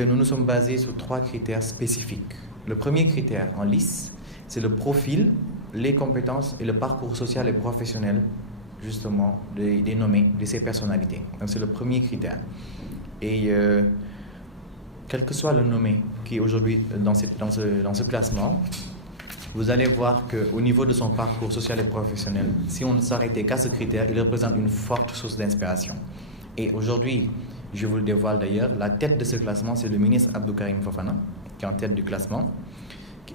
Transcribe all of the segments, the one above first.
que nous nous sommes basés sur 3 critères spécifiques. Le premier critère en lice, c'est le profil, les compétences et le parcours social et professionnel, justement, des nommés, de ces personnalités. Donc c'est le premier critère. Et quel que soit le nommé qui est aujourd'hui dans ce classement, vous allez voir qu'au niveau de son parcours social et professionnel, si on ne s'arrêtait qu'à ce critère, il représente une forte source d'inspiration. Et aujourd'hui, je vous le dévoile d'ailleurs, la tête de ce classement, c'est le ministre Abdou Karim Fofana, qui est en tête du classement,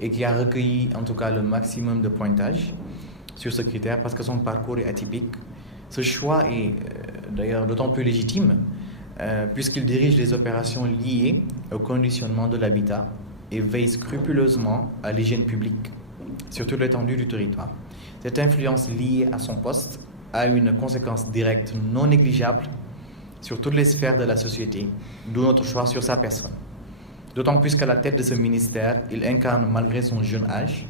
et qui a recueilli en tout cas le maximum de pointage sur ce critère parce que son parcours est atypique. Ce choix est d'ailleurs d'autant plus légitime puisqu'il dirige les opérations liées au conditionnement de l'habitat et veille scrupuleusement à l'hygiène publique sur toute l'étendue du territoire. Cette influence liée à son poste a une conséquence directe non négligeable sur toutes les sphères de la société, d'où notre choix sur sa personne. D'autant plus qu'à la tête de ce ministère, il incarne, malgré son jeune âge,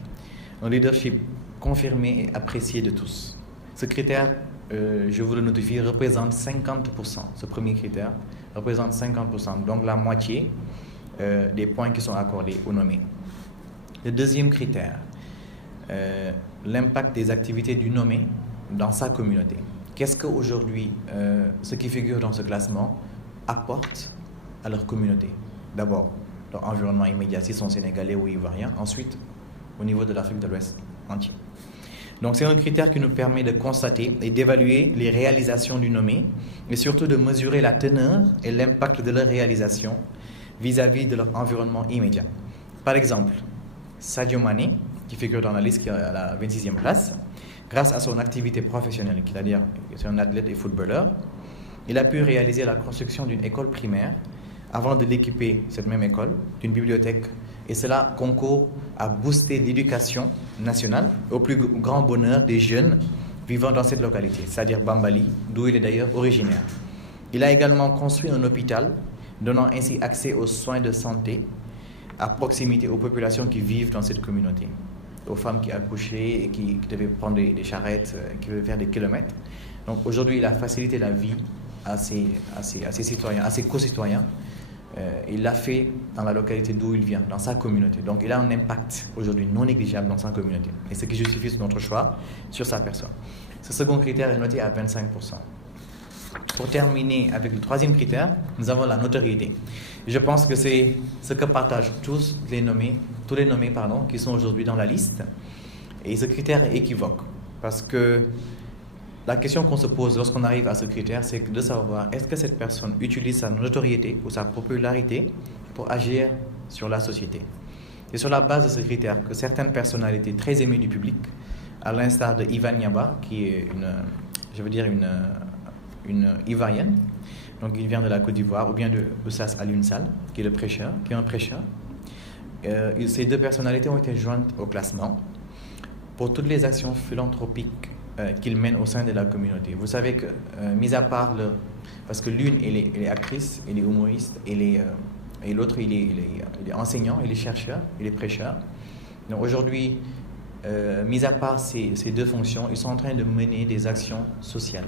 un leadership confirmé et apprécié de tous. Ce critère, je vous le notifie, représente 50%. Ce premier critère représente 50%, donc la moitié des points qui sont accordés aux nommés. Le deuxième critère, l'impact des activités du nommé dans sa communauté. Qu'est-ce qu'aujourd'hui, ceux qui figurent dans ce classement apportent à leur communauté? D'abord, leur environnement immédiat, s'ils sont sénégalais ou ivoiriens. Ensuite, au niveau de l'Afrique de l'Ouest entier. Donc, c'est un critère qui nous permet de constater et d'évaluer les réalisations du nommé et surtout de mesurer la teneur et l'impact de leur réalisation vis-à-vis de leur environnement immédiat. Par exemple, Sadio Mané, qui figure dans la liste qui est à la 26e place, grâce à son activité professionnelle, c'est-à-dire c'est un athlète et footballeur, il a pu réaliser la construction d'une école primaire avant de l'équiper, cette même école, d'une bibliothèque. Et cela concourt à booster l'éducation nationale au plus grand bonheur des jeunes vivant dans cette localité, c'est-à-dire Bambali, d'où il est d'ailleurs originaire. Il a également construit un hôpital, donnant ainsi accès aux soins de santé à proximité aux populations qui vivent dans cette communauté, aux femmes qui accouchaient et qui devaient prendre des charrettes, qui devaient faire des kilomètres. Donc aujourd'hui, il a facilité la vie à ses citoyens, à ses co-citoyens. Il l'a fait dans la localité d'où il vient, dans sa communauté. Donc il a un impact aujourd'hui non négligeable dans sa communauté. Et ce qui justifie notre choix sur sa personne. Ce second critère est noté à 25%. Pour terminer avec le troisième critère, nous avons la notoriété. Je pense que c'est ce que partagent tous les nommés qui sont aujourd'hui dans la liste. Et ce critère est équivoque. Parce que la question qu'on se pose lorsqu'on arrive à ce critère, c'est de savoir est-ce que cette personne utilise sa notoriété ou sa popularité pour agir sur la société. C'est sur la base de ce critère que certaines personnalités très aimées du public, à l'instar de Ivan Niaba, qui est une Ivoirienne, donc il vient de la Côte d'Ivoire, ou bien de Oussas Alioune Sall, qui est un prêcheur. Ces deux personnalités ont été jointes au classement pour toutes les actions philanthropiques qu'il mène au sein de la communauté. Vous savez que, mis à part parce que l'une elle est actrice, elle est humoriste, et l'autre il est enseignant, il est chercheur, il est prêcheur. Donc aujourd'hui, mis à part ces deux fonctions, ils sont en train de mener des actions sociales.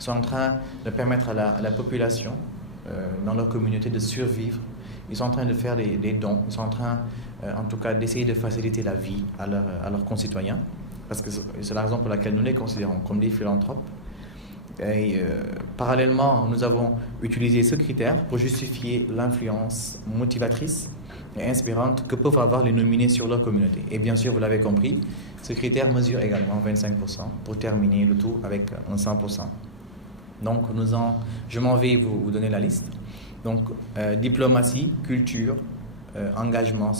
Ils sont en train de permettre à la population dans leur communauté de survivre. Ils sont en train de faire des dons. Ils sont en train, en tout cas, d'essayer de faciliter la vie à leurs concitoyens. Parce que c'est la raison pour laquelle nous les considérons comme des philanthropes. Et parallèlement, nous avons utilisé ce critère pour justifier l'influence motivatrice et inspirante que peuvent avoir les nominés sur leur communauté. Et bien sûr, vous l'avez compris, ce critère mesure également 25% pour terminer le tout avec un 100%. Donc, je m'en vais vous donner la liste. Donc, diplomatie, culture, engagement.